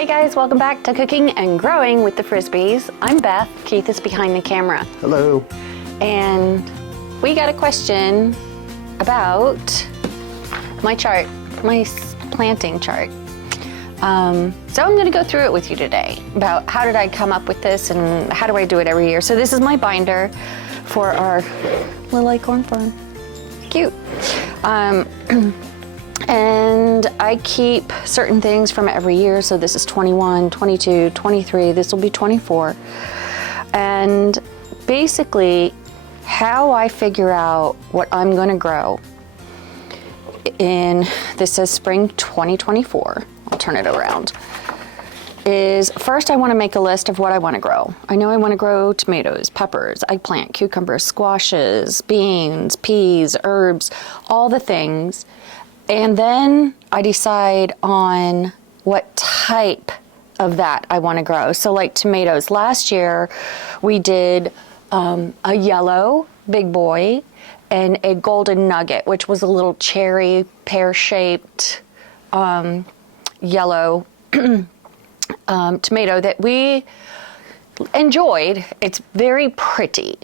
Hey guys, welcome back to Cooking and Growing with the Frisbees. I'm Beth, Keith is behind the camera. Hello. And we got a question about my chart, my planting chart. So I'm gonna go through it with you today about how did I come up with this and how do I do it every year. So this is my binder for our little acorn farm. Cute. And I keep certain things from every year. So this is 21, 22, 23, this will be 24. And basically how I figure out what I'm gonna grow in, this says spring 2024, I'll turn it around, is first I wanna make a list of what I wanna grow. I know I wanna grow tomatoes, peppers, eggplant, cucumbers, squashes, beans, peas, herbs, all the things. And then I decide on what type of that I want to grow. So like tomatoes, last year we did a yellow big boy and a golden nugget, which was a little cherry pear-shaped yellow tomato that we enjoyed. It's very pretty.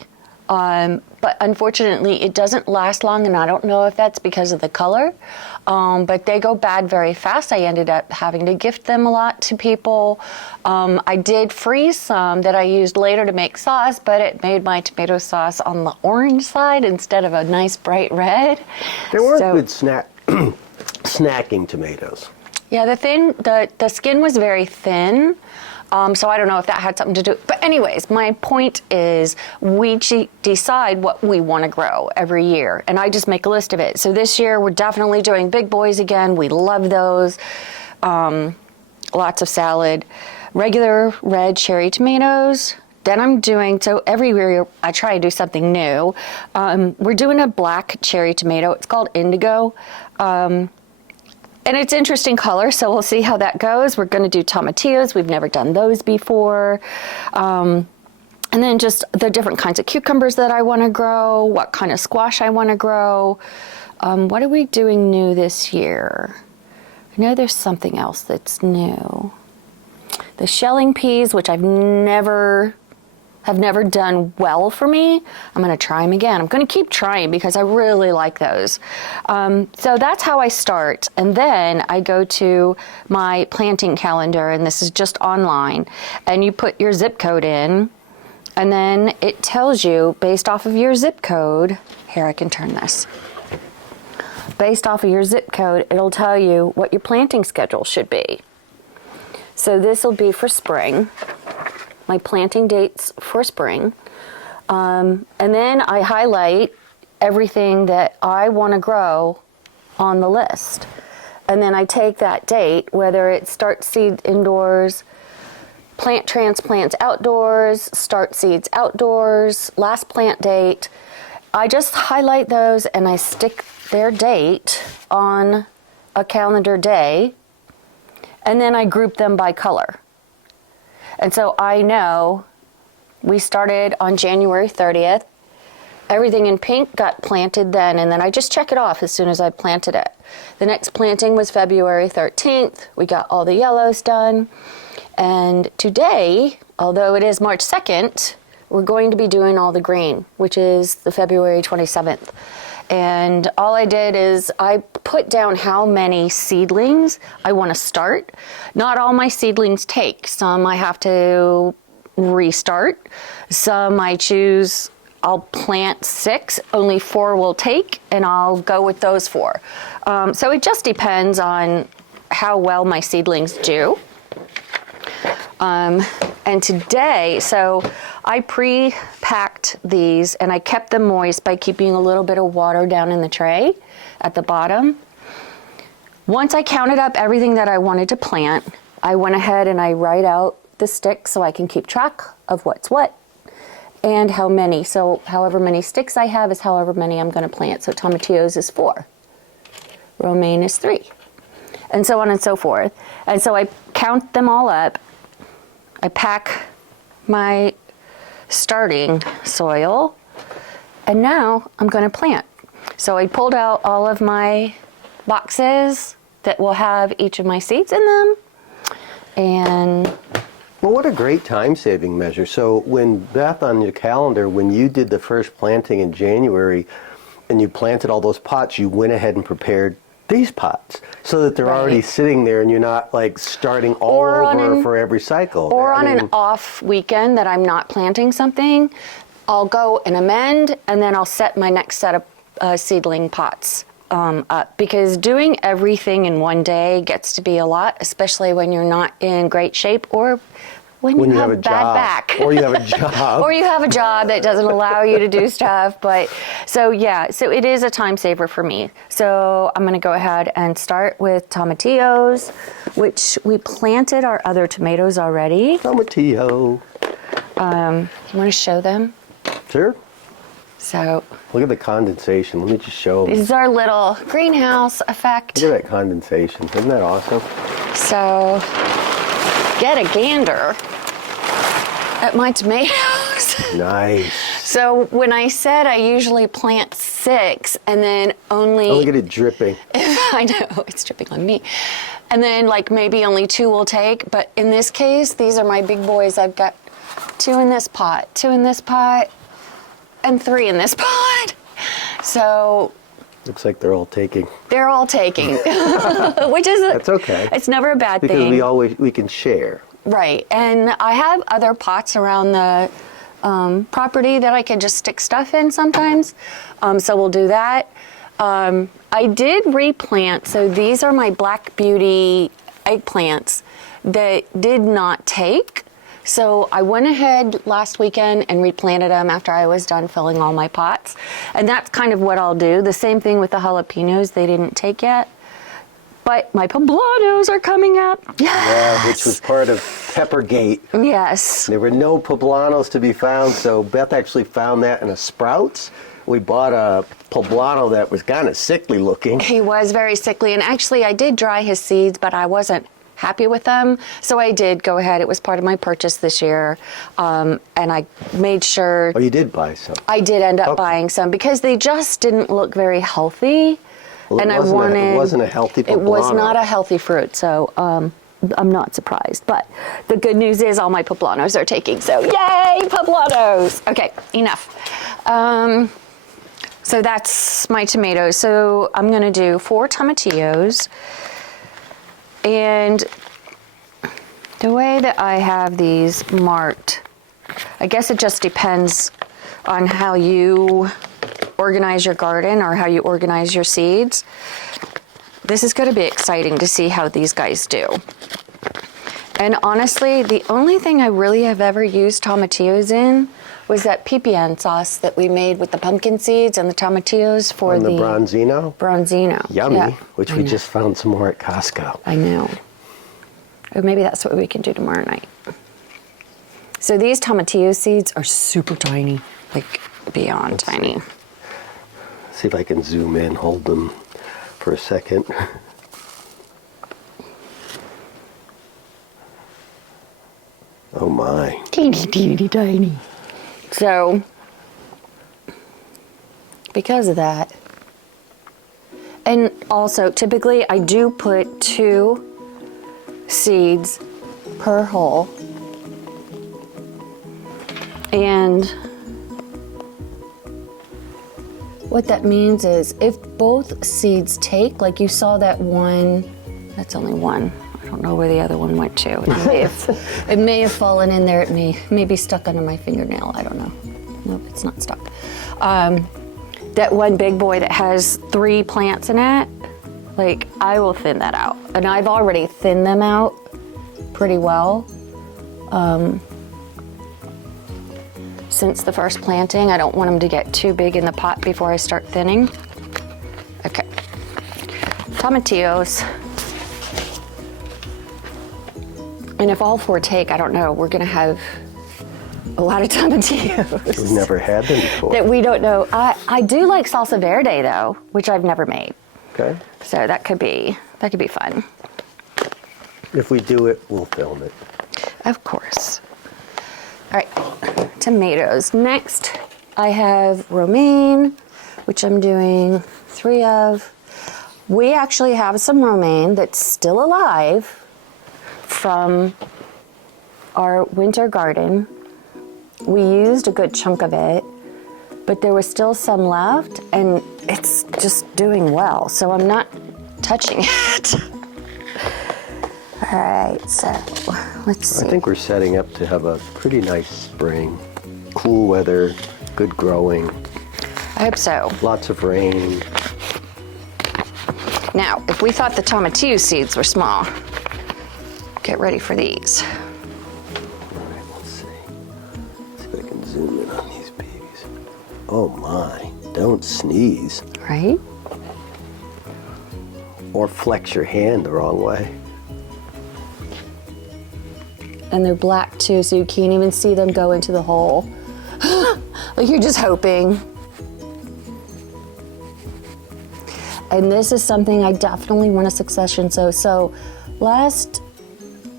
But unfortunately it doesn't last long, and I don't know if that's because of the color, but they go bad very fast. I ended up having to gift them a lot to people. I did freeze some that I used later to make sauce, but it made my tomato sauce on the orange side instead of a nice bright red. They weren't good snacking tomatoes. Yeah, the skin was very thin. So I don't know if that had something to do. But anyways, my point is we decide what we want to grow every year. And I just make a list of it. So this year we're definitely doing big boys again. We love those. Lots of salad. Regular red cherry tomatoes. Then I'm doing, so every year I try to do something new. We're doing a black cherry tomato. It's called indigo. And it's interesting color, so we'll see how that goes. We're gonna do tomatillos. We've never done those before. And then just the different kinds of cucumbers that I wanna grow, what kind of squash I wanna grow. What are we doing new this year? I know there's something else that's new. The shelling peas, which have never done well for me. I'm gonna try them again. I'm gonna keep trying because I really like those. So that's how I start. And then I go to my planting calendar, and this is just online. And you put your zip code in, and then it tells you based off of your zip code, here I can turn this. Based off of your zip code, it'll tell you what your planting schedule should be. So this will be for spring. My planting dates for spring. And then I highlight everything that I want to grow on the list. And then I take that date, whether it's start seed indoors, plant transplants outdoors, start seeds outdoors, last plant date. I just highlight those and I stick their date on a calendar day, and then I group them by color. And so I know we started on January 30th. Everything in pink got planted then, and then I just check it off as soon as I planted it. The next planting was February 13th. We got all the yellows done. And today, although it is March 2nd, we're going to be doing all the green, which is the February 27th. And all I did is I put down how many seedlings I want to start. Not all my seedlings take. Some I have to restart. Some I choose, I'll plant 6, only 4 will take, and I'll go with those 4. So it just depends on how well my seedlings do. And today, so I pre-packed these and I kept them moist by keeping a little bit of water down in the tray at the bottom. Once I counted up everything that I wanted to plant, I went ahead and I write out the sticks so I can keep track of what's what and how many. So however many sticks I have is however many I'm going to plant. So tomatillos is 4, romaine is 3, and so on and so forth. And so I count them all up. I pack my starting soil, and now I'm going to plant. So I pulled out all of my boxes that will have each of my seeds in them, And Well, what a great time-saving measure. So when, Beth, on your calendar, when you did the first planting in January and you planted all those pots, you went ahead and prepared these pots so that they're already sitting there and you're not like starting all over for every cycle. Or on an off weekend that I'm not planting something, I'll go and amend, and then I'll set my next set of seedling pots up, because doing everything in one day gets to be a lot, especially when you're not in great shape or when you have a bad back. Or you have a job. Or you have a job that doesn't allow you to do stuff. But so it is a time saver for me. So I'm going to go ahead and start with tomatillos, which we planted our other tomatoes already. Tomatillo. You want to show them? Sure. So Look at the condensation. Let me just show them. this is our little greenhouse effect. Look at that condensation. Isn't that awesome? So get a gander at my tomatoes. Nice. So when I said I usually plant 6 and then only... Oh, look at it dripping. I know, it's dripping on me. And then like maybe only 2 will take, but in this case, these are my big boys. I've got 2 in this pot, 2 in this pot, and 3 in this pot. So... Looks like they're all taking. They're all taking, which is... That's okay. It's never a bad Because thing. we can share. Right, and I have other pots around the property that I can just stick stuff in sometimes, so we'll do that. I did replant, so these are my Black Beauty eggplants that did not take. So I went ahead last weekend and replanted them after I was done filling all my pots. And that's kind of what I'll do. The same thing with the jalapenos, they didn't take yet. But my poblanos are coming up. Yes! Yeah, which was part of Peppergate. Yes. There were no poblanos to be found, so Beth actually found that in a Sprouts. We bought a poblano that was kind of sickly looking. He was very sickly, and actually I did dry his seeds, but I wasn't happy with them, so I did go ahead. It was part of my purchase this year, and I made sure... Oh, you did buy some? I did end up buying some because they just didn't look very healthy. Well, and it wasn't a healthy poblano. It was not a healthy fruit, so I'm not surprised. But the good news is all my poblanos are taking, so yay, poblanos! Okay, enough. So that's my tomatoes. So I'm going to do 4 tomatillos. And the way that I have these marked, I guess it just depends on how you organize your garden or how you organize your seeds. This is going to be exciting to see how these guys do. And honestly, the only thing I really have ever used tomatillos in was that pipián sauce that we made with the pumpkin seeds and the tomatillos for the bronzino? Bronzino. Yummy, yeah. which we just found some more at Costco. I know. Or maybe that's what we can do tomorrow night. So these tomatillo seeds are super tiny, like beyond tiny. See if I can zoom in, hold them for a second. Oh my. Teeny, teeny, tiny. So, because of that, and also typically I do put 2 seeds per hole. And what that means is if both seeds take, like you saw that one, that's only one. I don't know where the other one went to. It may have fallen in there. It may be stuck under my fingernail. I don't know. Nope, it's not stuck. That one big boy that has 3 plants in it, like I will thin that out. And I've already thinned them out pretty well. Since the first planting, I don't want them to get too big in the pot before I start thinning. Okay. Tomatillos. And if all 4 take, I don't know, we're gonna have a lot of tomatillos. We've never had them before. That we don't know. I do like salsa verde though, which I've never made. Okay. So that could be fun. If we do it, we'll film it. Of course. All right, tomatoes. Next, I have romaine, which I'm doing 3 of. We actually have some romaine that's still alive from our winter garden. We used a good chunk of it, but there was still some left, and it's just doing well, so I'm not touching it. All right, so let's see. I think we're setting up to have a pretty nice spring. Cool weather, good growing, I hope so. lots of rain. Now, if we thought the tomatillo seeds were small, get ready for these. All right, let's see. See if I can zoom in on these babies. Oh my, don't sneeze Right? or flex your hand the wrong way. And they're black too, so you can't even see them go into the hole. Like you're just hoping. And this is something I definitely want a succession sow. So last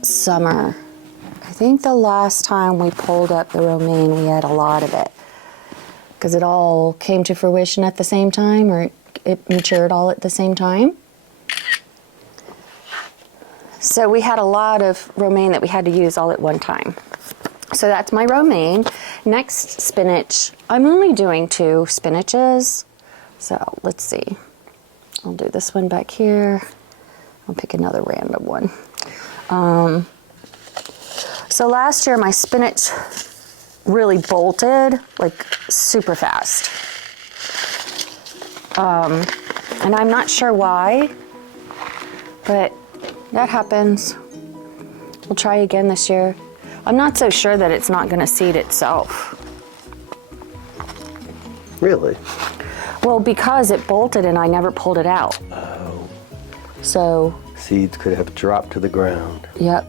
summer, I think the last time we pulled up the romaine, we had a lot of it. Because it all came to fruition at the same time, or it matured all at the same time. So we had a lot of romaine that we had to use all at one time. So that's my romaine. Next, spinach. I'm only doing 2 spinaches. So let's see. I'll do this one back here. I'll pick another random one. So last year my spinach really bolted like super fast. And I'm not sure why, but that happens. We'll try again this year. I'm not so sure that it's not going to seed itself. Really? Well, because it bolted and I never pulled it out. Oh. So, Seeds could have dropped to the ground. yep.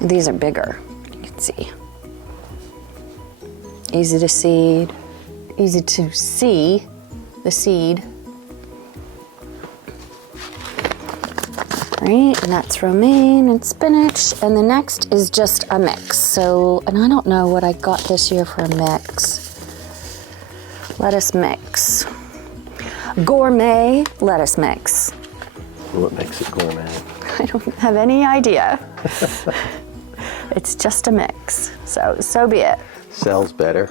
These are bigger, you can see. Easy to seed, easy to see the seed. Right, and that's romaine and spinach. And the next is just a mix. So, and I don't know what I got this year for a mix. Lettuce mix. Gourmet lettuce mix. What makes it gourmet? I don't have any idea. It's just a mix. So be it. Sells better.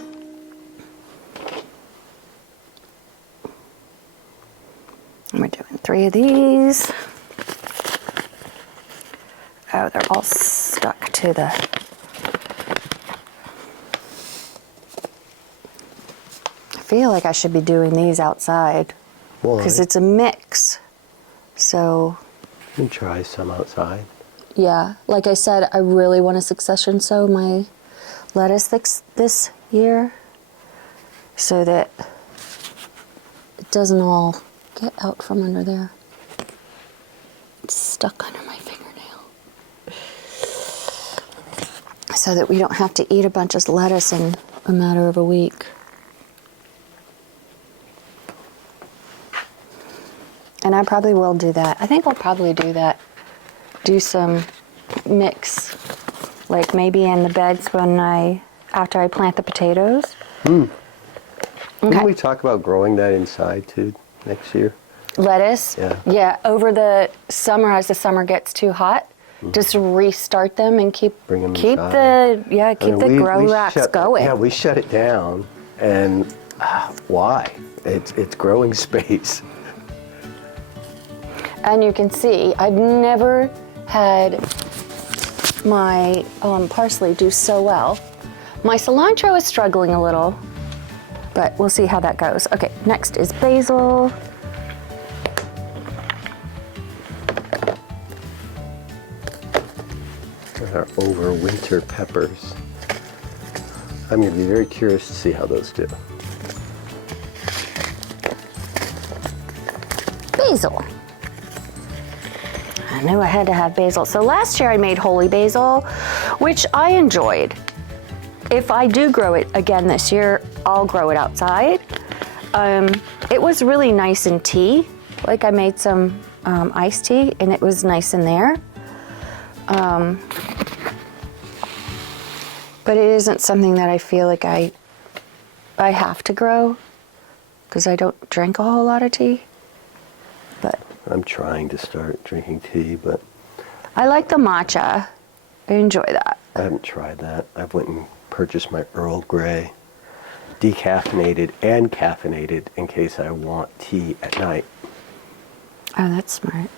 And we're doing 3 of these. Oh, they're all stuck to the... I feel like I should be doing these outside Why? because it's a mix. So, You can try some outside. yeah, like I said, I really want to succession sow my lettuce this year so that it doesn't all get out from under there. It's stuck under my fingernail. So that we don't have to eat a bunch of lettuce in a matter of a week. And I probably will do that. I think I'll probably do that. Do some mix, like maybe in the beds after I plant the potatoes. Didn't Okay. we talk about growing that inside too next year? Lettuce. Yeah. Yeah, over the summer, as the summer gets too hot, just restart them and keep Bring them keep inside. the grow racks going. Yeah, we shut it down, and why? It's growing space. And you can see, I've never had my parsley do so well. My cilantro is struggling a little, but we'll see how that goes. Okay, next is basil. Our overwinter peppers. I'm going to be very curious to see how those do. Basil. I knew I had to have basil. So last year I made holy basil, which I enjoyed. If I do grow it again this year, I'll grow it outside. It was really nice in tea. Like I made some iced tea and it was nice in there. But it isn't something that I feel like I have to grow because I don't drink a whole lot of tea. But I'm trying to start drinking tea, but I like the matcha. I enjoy that. I haven't tried that. I went and purchased my Earl Grey, decaffeinated and caffeinated in case I want tea at night. Oh, that's smart.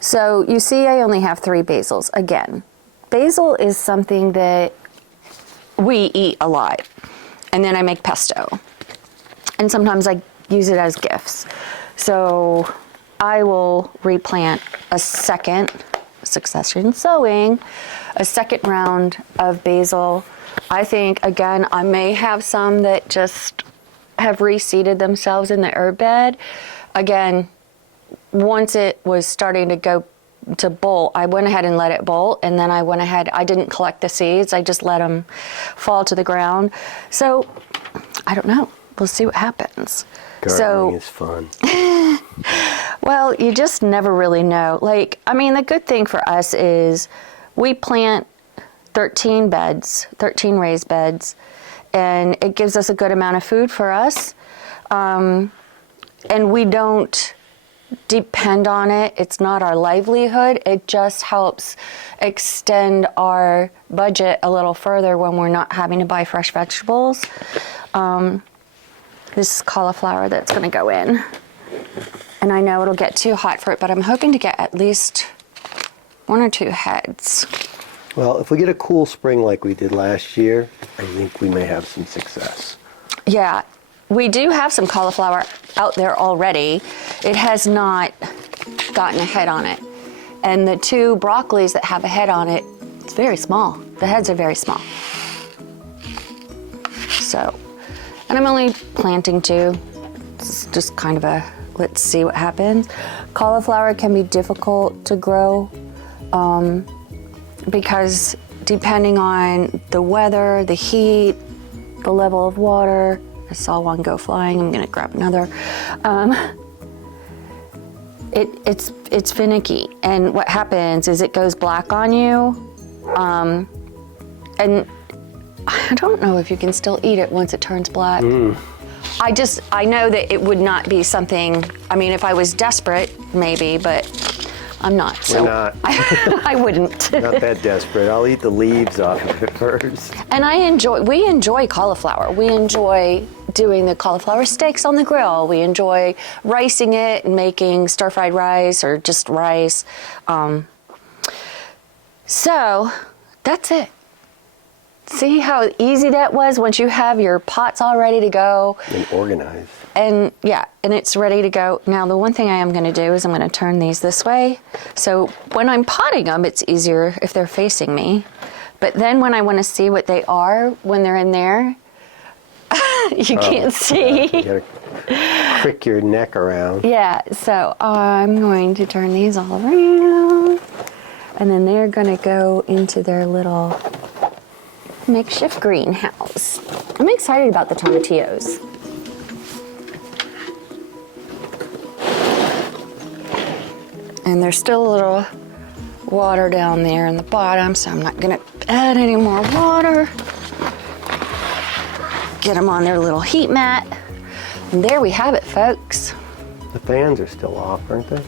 So you see I only have 3 basils. Again, basil is something that we eat a lot. And then I make pesto. And sometimes I use it as gifts. So I will replant a second succession sowing, a second round of basil. I think, again, I may have some that just have reseeded themselves in the herb bed. Again, once it was starting to go to bolt, I went ahead and let it bolt, and then I didn't collect the seeds. I just let them fall to the ground. So, I don't know. We'll see what happens. Gardening is fun. Well, you just never really know. Like, I mean, the good thing for us is we plant 13 beds, 13 raised beds, and it gives us a good amount of food for us. And we don't depend on it. It's not our livelihood. It just helps extend our budget a little further when we're not having to buy fresh vegetables. This cauliflower that's going to go in. And I know it'll get too hot for it, but I'm hoping to get at least 1 or 2 heads. Well, if we get a cool spring like we did last year, I think we may have some success. Yeah, we do have some cauliflower out there already. It has not gotten a head on it. And the 2 broccolis that have a head on it, it's very small. The heads are very small. So, and I'm only planting 2. It's just kind of a, let's see what happens. Cauliflower can be difficult to grow because depending on the weather, the heat, the level of water. I saw one go flying. I'm gonna grab another. It's finicky, and what happens is it goes black on you, and I don't know if you can still eat it once it turns black. I know that it would not be something. I mean, if I was desperate, maybe, but I'm not. So We're not. I wouldn't. Not that desperate. I'll eat the leaves off of it first. And we enjoy cauliflower. We enjoy doing the cauliflower steaks on the grill. We enjoy ricing it and making stir-fried rice or just rice. So that's it. See how easy that was once you have your pots all ready to go. And organized. And yeah, and it's ready to go. Now the one thing I am going to do is I'm going to turn these this way. So when I'm potting them, it's easier if they're facing me. But then when I want to see what they are when they're in there, you can't see. Yeah, you gotta crick your neck around. Yeah, so I'm going to turn these all around. And then they're going to go into their little makeshift greenhouse. I'm excited about the tomatillos. And there's still a little water down there in the bottom, so I'm not gonna add any more water. Get them on their little heat mat. And there we have it, folks. The fans are still off, aren't they?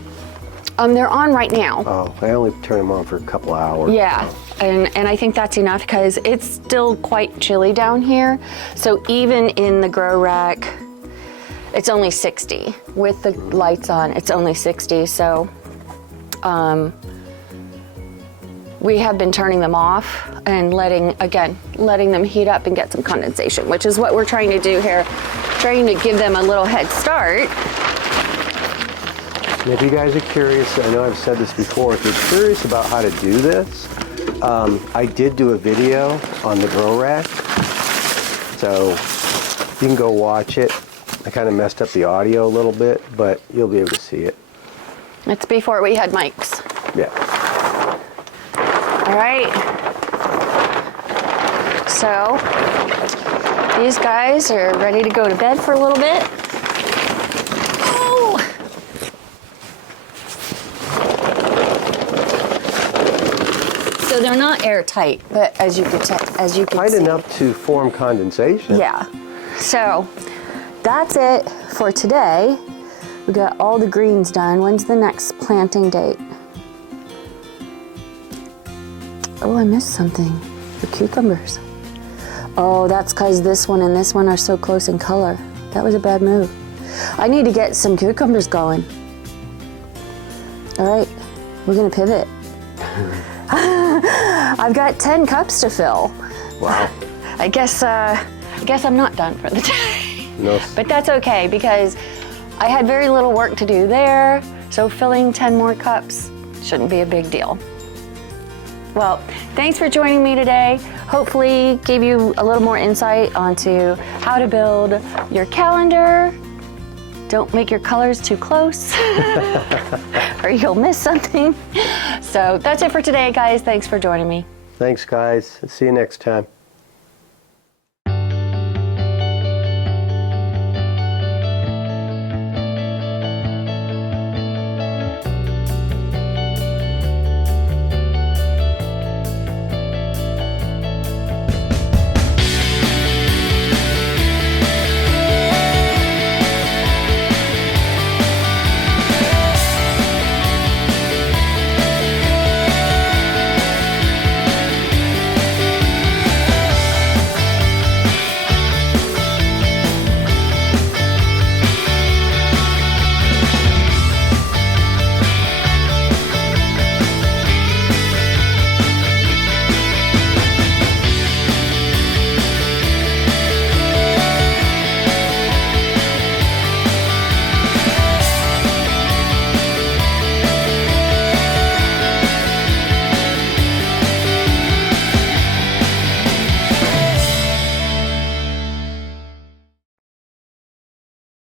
They're on right now. Oh, I only turn them on for a couple hours. Yeah, and I think that's enough because it's still quite chilly down here. So even in the grow rack, it's only 60. With the lights on, it's only 60. So we have been turning them off and letting them heat up and get some condensation, which is what we're trying to do here, trying to give them a little head start. And if you guys are curious, I know I've said this before, if you're curious about how to do this, I did do a video on the grow rack, so you can go watch it. I kind of messed up the audio a little bit, but you'll be able to see it. It's before we had mics. Yeah. All right. So these guys are ready to go to bed for a little bit. Oh! So they're not airtight, but as you can see, Tight enough to form condensation. Yeah. So that's it for today. We got all the greens done. When's the next planting date? Oh, I missed something. The cucumbers. Oh, that's because this one and this one are so close in color. That was a bad move. I need to get some cucumbers going. All right, we're gonna pivot. I've got 10 cups to fill. Wow. I guess I'm not done for the day. No. But that's okay because I had very little work to do there, so filling 10 more cups shouldn't be a big deal. Well, thanks for joining me today. Hopefully gave you a little more insight onto how to build your calendar. Don't make your colors too close or you'll miss something. So that's it for today, guys. Thanks for joining me. Thanks, guys. See you next time.